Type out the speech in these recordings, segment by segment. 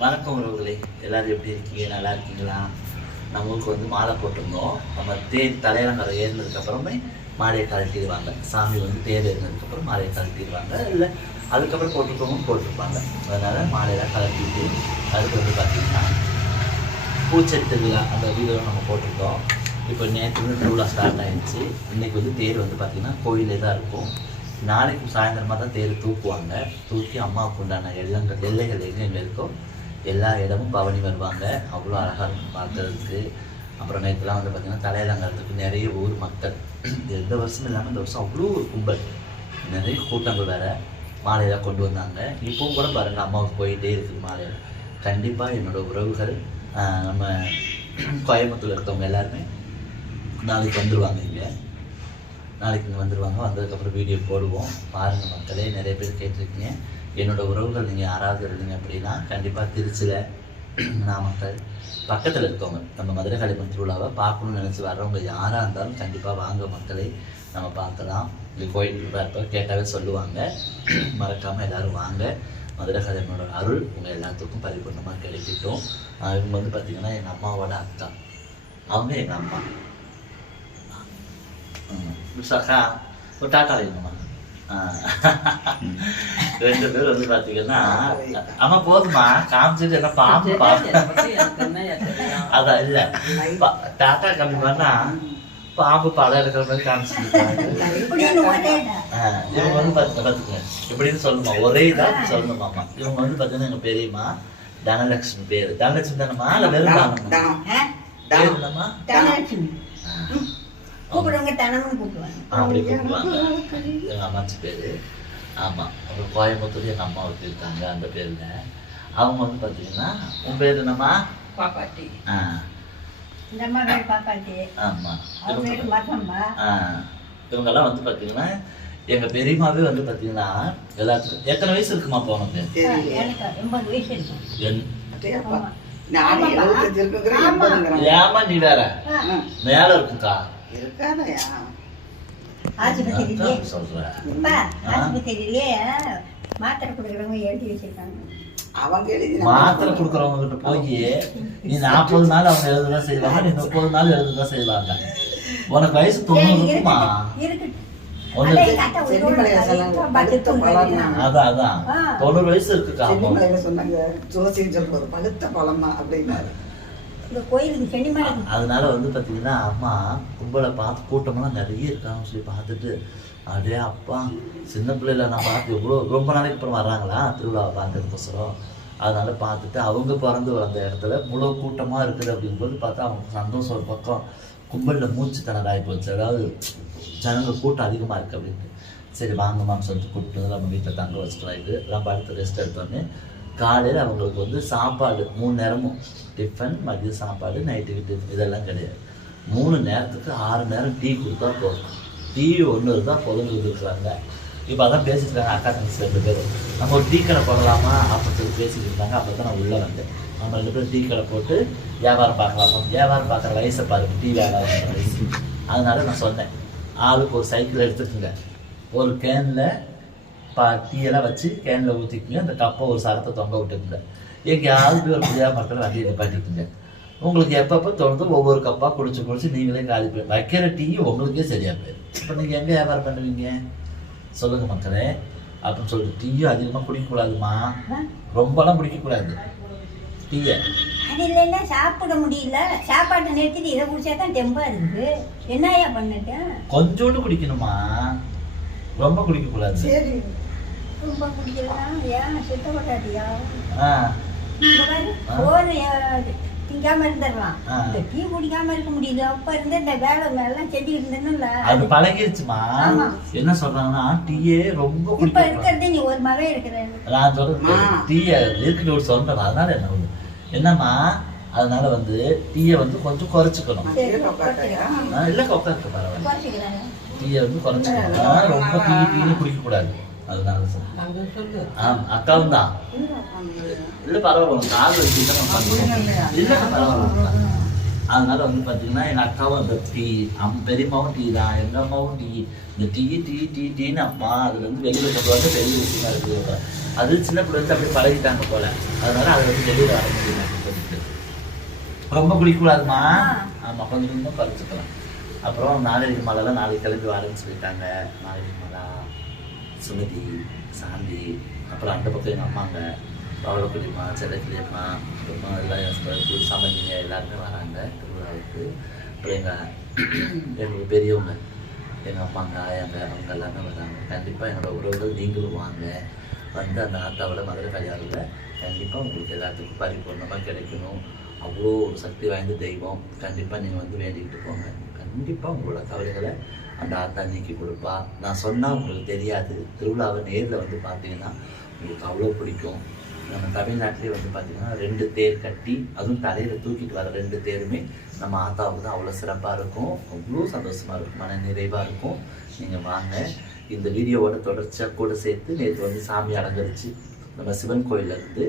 வணக்கம் உறவுகளே, எல்லாரும் எப்படி இருக்கீங்க? நல்லா இருக்கீங்களா? நம்ம ஊருக்கு வந்து மாலை போட்டிருந்தோம். நம்ம தேர் தலையலங்கரை ஏறினதுக்கப்புறமே மாலையை கழட்டிடுவாங்க. சாமி வந்து தேர் ஏறினதுக்கப்புறம் மாலையை கழட்டிடுவாங்க. இல்லை அதுக்கப்புறம் போட்டிருக்கவங்க போட்டிருப்பாங்க. அதனால் மாலையெல்லாம் கழட்டிட்டு அதுக்கு வந்து பார்த்திங்கன்னா பூச்செடி திருவிழா அந்த வீடியோ நம்ம போட்டிருக்கோம். இப்போ நேற்று வந்து திருவிழா ஸ்டார்ட் ஆகிடுச்சு. இன்றைக்கி வந்து தேர் வந்து பார்த்திங்கன்னா கோயிலே தான் இருக்கும். நாளைக்கு சாயந்தரமாக தான் தேர் தூக்குவாங்க. தூக்கி அம்மாவுக்கு உண்டான எல்லைகள் எங்கே இருக்கோ எல்லா இடமும் பவனி வருவாங்க. அவ்வளோ அழகாக இருக்கும் பார்க்கறதுக்கு. அப்புறம் நேற்றுலாம் வந்து பார்த்திங்கன்னா தலையலங்கிறதுக்கு நிறைய ஊர் மக்கள் எந்த வருஷமும் இல்லாமல் இந்த வருஷம் அவ்வளோ ஒரு கும்பல், நிறைய கூட்டங்கள் வேறு மாலையெல்லாம் கொண்டு வந்தாங்க. இப்போவும் கூட பாருங்கள் அம்மாவுக்கு போயிட்டே இருக்குது மாலையில். கண்டிப்பாக என்னோடய உறவுகள் நம்ம கோயம்புத்தூர் இருக்கவங்க எல்லாருமே நாளைக்கு வந்துடுவாங்க. நாளைக்கு இங்கே வந்துடுவாங்க. வந்ததுக்கப்புறம் வீடியோ போடுவோம். பாருங்கள் மக்களே, நிறைய பேர் கேட்டிருக்கீங்க. என்னோடய உறவுகள் நீங்கள் யாராவது இருந்தீங்க அப்படின்னா கண்டிப்பாக திருச்சியில் நாமக்கல் பக்கத்தில் இருக்கவங்க நம்ம மதுரை களிமண் திருவிழாவை பார்க்கணும்னு நினச்சி வர்றவங்க யாராக இருந்தாலும் கண்டிப்பாக வாங்க மக்களே, நம்ம பார்க்கலாம். இங்கே கோயில் இருப்போ கேட்டாவே சொல்லுவாங்க. மறக்காமல் எல்லோரும் வாங்க. மதுரை களிமண்ணோட அருள் உங்கள் எல்லாத்துக்கும் பரிபூர்ணமாக கிடைக்கட்டும். இவங்க வந்து பார்த்திங்கன்னா எங்கள் அம்மாவோட அக்கா, அவங்க எங்கள் அம்மா. விசாக்கா ஒரு டாட்டா வேணுமா? ரெண்டு பேர் வந்து பாத்தீங்கன்னா ஆமா போதுமா காமிச்சிட்டு என்ன பாம்பு அதான் இல்ல டாட்டா காமிப்பான்னா பாம்பு படம் எடுக்கிற மாதிரி காமிச்சிருக்காங்க. இவங்க வந்து பாத்துக்கங்க எப்படின்னு சொல்லணுமா, ஒரே இதான் சொல்லணுமாமா. இவங்க வந்து பாத்தீங்கன்னா எங்க பெரியம்மா தனலட்சுமி. பேரு தனலட்சுமி தானம்மா? இல்ல வெறும் பேரு என்னம்மா? கூப்பிடுவாங்க, தனம்னு கூப்பிடுவாங்க. அப்படி கூப்பிடுவாங்க. எங்கள் அம்மாச்சி பேர். ஆமாம், அப்புறம் கோயம்புத்தூர் எங்கள் அம்மா இருக்காங்க அந்த பேரில். அவங்க வந்து பார்த்தீங்கன்னா உன் பேர் என்னம்மா? பாப்பாட்டி. இந்த அம்மா பேர் பாப்பாட்டி. ஆமாம். இவங்கெல்லாம் வந்து பார்த்தீங்கன்னா எங்கள் பெரியம்மாவே வந்து பார்த்தீங்கன்னா எல்லாத்துக்கும் எத்தனை வயசு இருக்குமா இப்போ உனக்கு? 80 வயசு இருக்கும். ஏமா நீ வேற மேல இருக்குக்கா மாத்திரை கொடுக்குறவங்க எழுதி வச்சிருக்காங்க. மாத்திரை கொடுக்குறவங்க கிட்ட போய் நீ 40 நாள் அவங்க எழுதுதான் செய்வாங்க, நீ 30 நாள் எழுதுதான் செய்வாங்க. உனக்கு வயசு 90 இருக்குமா? அதான் அதான் 90 வயசு இருக்குக்கா. சொன்னாங்க ஜோசியம் சொல்றது பழுத்த பழமா அப்படின்னாரு. அதனால வந்து பார்த்தீங்கன்னா அம்மா கும்பலை பார்த்து கூட்டமெல்லாம் நிறைய இருக்காங்கன்னு சொல்லி பார்த்துட்டு அப்படியே அப்பா சின்ன பிள்ளைல நான் பார்த்து எவ்வளோ ரொம்ப நாளைக்கு அப்புறம் வர்றாங்களா திருவிழாவை பார்க்கறதுக்கோசரம். அதனால பார்த்துட்டு அவங்க பிறந்து வந்த இடத்துல இவ்வளோ கூட்டமாக இருக்குது அப்படிங்கும்போது பார்த்தா அவங்க சந்தோஷம் ஒரு பக்கம், கும்பலில் மூச்சு திணறாகி போச்சு. அதாவது ஜனங்கள் கூட்டம் அதிகமாக இருக்குது அப்படின்ட்டு. சரி வாங்கம்மான்னு சொல்லிட்டு கூப்பிட்டு நம்ம வீட்டில் தங்க வச்சுக்கலாம். இது நம்ம அடுத்த ரெஸ்ட் எடுத்தோடனே காலையில் அவங்களுக்கு வந்து சாப்பாடு 3 நேரமும் டிஃபன், மதிய சாப்பாடு, நைட்டுக்கு டிஃபன் இதெல்லாம் கிடையாது. 3 நேரத்துக்கு 6 நேரம் டீ கொடுத்தா போதும். டீ ஒன்று இருந்தால் போதும் இருக்கிறாங்க. இப்போ அதான் பேசிக்கிறாங்க அக்கா தங்கச்சி 2 பேர். நம்ம ஒரு டீ கடை போடலாமா அப்படின்னு சொல்லி பேசிக்கிட்டு இருந்தாங்க. அப்போ தான் நான் உள்ளே வந்தேன். நம்ம 2 பேரும் டீ கடை போட்டு வியாபாரம் பார்க்கலாமா, வியாபாரம் பார்க்குற வயசை பாருங்க, டீ வியாபாரம் வயசு. அதனால நான் சொன்னேன் ஆளுக்கு ஒரு சைக்கிள் எடுத்துக்கோங்க, ஒரு கேனில் டீயெல்லாம் வச்சு கேனில் ஊற்றிக்குங்க, அந்த கப்பை ஒரு சரத்தை தொங்க விட்டுக்குங்க. எங்கேயாவது போய் ஒரு முடியாத மக்கள் வண்டியை நிப்பாட்டிக்குங்க. உங்களுக்கு எப்பப்போ தோணுதோ ஒவ்வொரு கப்பாக குடிச்சு நீங்களே காலி போய் வைக்கிற டீ உங்களுக்கே சரியாக போயிடும். இப்போ நீங்கள் எங்கே வியாபாரம் பண்ணுவீங்க சொல்லுங்கள் மக்களே அப்படின்னு சொல்லிட்டு. டீயும் அதிகமாக குடிக்கக்கூடாதுமா, ரொம்பலாம் குடிக்கக்கூடாது டீயை. அது இல்லைன்னா சாப்பிட முடியல, சாப்பாட்டை நிறுத்திட்டு இதை குடிச்சா தான் தெம்பா இருக்குது. என்னையா பண்ணிட்டேன்? கொஞ்சோண்டு குடிக்கணுமா, ரொம்ப குடிக்கக்கூடாது. சரி ரொம்ப குடிக்கலாம். ஏன் சுத்த கொட்டாட்டியா திங்காம இருந்துடலாம். இந்த டீ குடிக்காம இருக்க முடியுது. அப்ப இருந்து இந்த வேலை எல்லாம் செஞ்சுக்கிட்டு இருந்தேன்ல, அது பழகிருச்சுமா. என்ன சொல்றாங்கன்னா டீயே ரொம்ப இப்ப இருக்கிறது நீ ஒரு மகன் இருக்கிற நான் சொல்றது டீயை இருக்குன்னு சொல்றேன். அதனால என்ன என்னம்மா, அதனால வந்து டீயை வந்து கொஞ்சம் குறைச்சிக்கணும். இல்ல உட்காந்து பரவாயில்ல, டீயை வந்து குறைச்சிக்கணும். ரொம்ப டீன்னு குடிக்கக்கூடாது. அதனால அக்காவும் தான் இல்ல பரவாயில்ல, கால் வச்சு இல்ல பரவாயில்ல. அதனால வந்து பார்த்தீங்கன்னா எங்கள் அக்காவும் அந்த டீ பெரியம்மாவும் டீ தான், எங்கள் அம்மாவும் டீ. இந்த டீன்னு அம்மா அதுல வந்து வெளியில் கொண்டு வந்து பெரிய விஷயமா இருக்குது. அது சின்ன பிள்ளை வந்து அப்படியே பழகிட்டாங்க போல, அதனால அதை வந்து வெளியில் வர முடியல அப்படின்னு சொல்லிட்டு. ரொம்ப குடிக்கூடாதுமா. ஆமாம், கொஞ்சம் கொஞ்சமாக குறைச்சிக்கலாம். அப்புறம் நாளைக்கு மலைலாம் நாளைக்கு கிளம்பி வரேன்னு சொல்லிட்டாங்க. நாளைக்கு மலை, சுமதி, சாந்தி, அப்புறம் அந்த பக்கம் எங்கள் அம்மாங்க, பவளக்குடிமா, செல்லக்கிளியம்மா, அப்புறமா எல்லாம் சம்பந்திங்க எல்லாருமே வராங்க திருவிழாவுக்கு. அப்புறம் எங்களுக்கு பெரியவங்க, எங்கள் அம்மாங்க, ஆயாங்க, அவங்க எல்லாமே வராங்க. கண்டிப்பாக என்னோடய உறவுகள் நீங்களும் வாங்க. வந்து அந்த ஆத்தாவோட மதுரை கல்யாணத்தில் கண்டிப்பாக உங்களுக்கு எல்லாத்துக்கும் பரிபூர்ணமாக கிடைக்கணும். அவ்வளோ ஒரு சக்தி வாய்ந்த தெய்வம். கண்டிப்பாக நீங்கள் வந்து வேண்டிக்கிட்டு போங்க. கண்டிப்பாக உங்களோட கவலைகளை அந்த ஆத்தா நீக்கி கொடுப்பா. நான் சொன்னால் உங்களுக்கு தெரியாது, திருவிழாவை நேரில் வந்து பார்த்தீங்கன்னா உங்களுக்கு அவ்வளோ பிடிக்கும். நம்ம தமிழ்நாட்டிலே வந்து பார்த்திங்கன்னா 2 தேர் கட்டி, அதுவும் தலையில் தூக்கிட்டு வர 2 தேருமே நம்ம ஆத்தாவுக்கு தான் அவ்வளோ சிறப்பாக இருக்கும். அவ்வளோ சந்தோஷமாக இருக்கும், மன நிறைவாக இருக்கும். நீங்கள் வாங்க. இந்த வீடியோவோட தொடர்ச்சியாக கூட சேர்த்து நேற்று வந்து சாமி அலங்கரித்து நம்ம சிவன் கோயிலேருந்து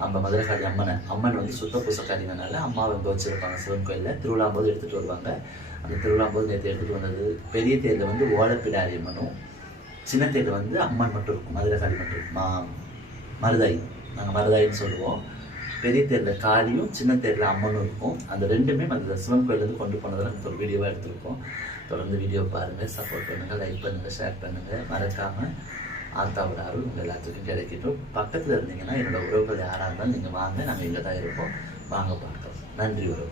நம்ம மதுரைக்காரி அம்மன் வந்து சுத்த பூசக்காரிங்கனால அம்மா வந்து வச்சுருப்பாங்க சிவன் கோயிலில். திருவிழா போது எடுத்துகிட்டு வருவாங்க. அந்த திருவிழா போது நேற்று எடுத்துகிட்டு வந்தது. பெரிய தேரில் வந்து ஓலப்பிடாரி அம்மனும், சின்ன தேரில் வந்து அம்மன் மட்டும் இருக்கும், மதுரைக்காரி மட்டும் இருக்கும். மருதாயி, நாங்கள் மருதாயின்னு சொல்லுவோம். பெரிய தேரில் காளியும் சின்ன தேரில் அம்மனும் இருக்கும். அந்த 2மே மதுரை சிவன் கோயிலேருந்து கொண்டு போனதில் நம்ம ஒரு வீடியோவாக எடுத்துருக்கோம். தொடர்ந்து வீடியோ பாருங்கள், சப்போர்ட் பண்ணுங்கள், லைக் பண்ணுங்கள், ஷேர் பண்ணுங்கள். மறக்காமல் ஆத்தாவோட அருள் உங்கள் எல்லாத்துக்கும் கிடைக்கட்டும். பக்கத்தில் இருந்தீங்கன்னா என்னோட உறவுகள் யாராக இருந்தாலும் நீங்கள் வாங்க, நாங்கள் இங்கே தான் இருப்போம். வாங்க பார்க்கலாம். நன்றி உறவு.